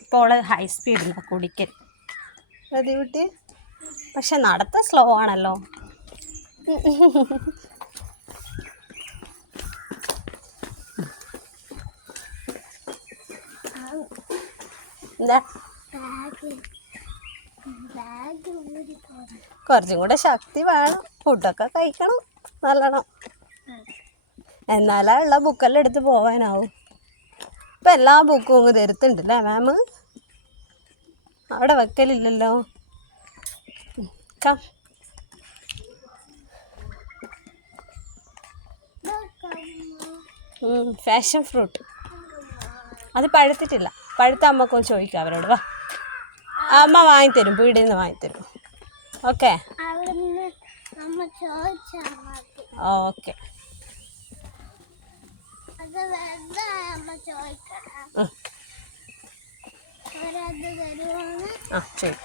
ഇപ്പോൾ അവള് ഹൈ സ്പീഡിലാണ് കുടിക്കൽ പ്രതികുട്ടി. പക്ഷെ നടത്ത സ്ലോ ആണല്ലോ. എന്താ കുറച്ചും കൂടെ ശക്തി വേണം. ഫുഡൊക്കെ കഴിക്കണം നല്ലോണം. എന്നാലാ ഉള്ള ബുക്കെല്ലാം എടുത്ത് പോകാനാവും. ഇപ്പം എല്ലാ ബുക്കും അങ്ങ് തരുത്തുണ്ടല്ലേ മാം? അവിടെ വെക്കലില്ലല്ലോ. ഫാഷൻ ഫ്രൂട്ട് അത് പഴുത്തിട്ടില്ല. പഴുത്ത അമ്മക്കൊന്ന് ചോദിക്കാം അവരോട്. വാ, അമ്മ വാങ്ങിത്തരും, വീടിൽ നിന്ന് വാങ്ങിത്തരും. Okay okay. ആ ശരി.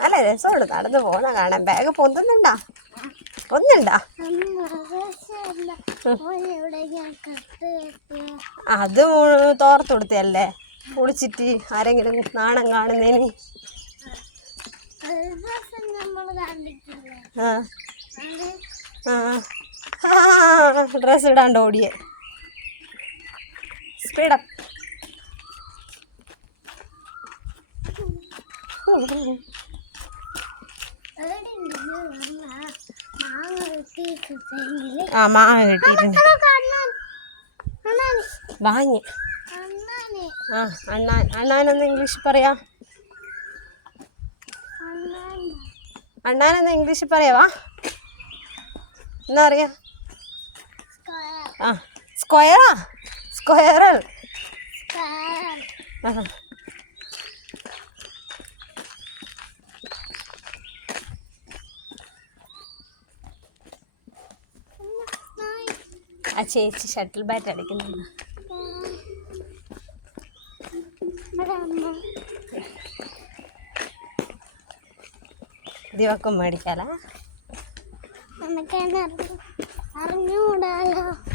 നല്ല രസമുണ്ട് നടന്ന് പോകുന്ന കാണാൻ. ബാഗ് പൊന്തുന്നുണ്ടാ? അത് തോർത്ത് കൊടുത്തല്ലേ കുളിച്ചിട്ട് ആരെങ്കിലും നാണം കാണുന്നേന്. ഡ്രസ് ഇടാണ്ട് ഓടിയേ. സ്പീഡപ്പ്. ആ മാങ്ങ കിട്ടിയിട്ടുണ്ട്. വാങ്ങി. ആ അണ്ണാൻ. അണ്ണാനെന്ന് ഇംഗ്ലീഷ് പറയാ? അണ്ണാനെന്ന് ഇംഗ്ലീഷ് പറയാവാ? എന്നാ അറിയാ? ആ സ്ക്വയറാ? സ്ക്വയറൽ. ആ ചേച്ചി ഷട്ടിൽ ബാറ്റ് അടിക്കുന്നുണ്ട്. ദിവക്കും മേടിക്കാലോ.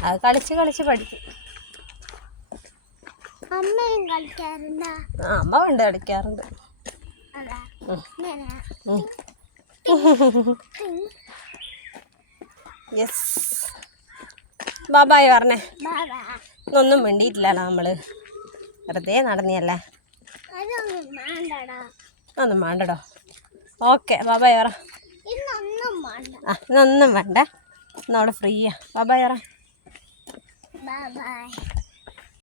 അത് കളിച്ച് കളിച്ച് പഠിക്കും. അമ്മ പണ്ട് കളിക്കാറുണ്ട്. യെസ്. ബാബായി പറഞ്ഞേ. ഒന്നും വേണ്ടിയിട്ടില്ലല്ലോ നമ്മള് വെറുതെ നടന്നല്ലേ. ഒന്നും വേണ്ടടോ. ഓക്കെ ബാബായി പറ. ആ ഇന്നൊന്നും വേണ്ട. ഇന്നവള് ഫ്രീയാ. ബാബായി പറ.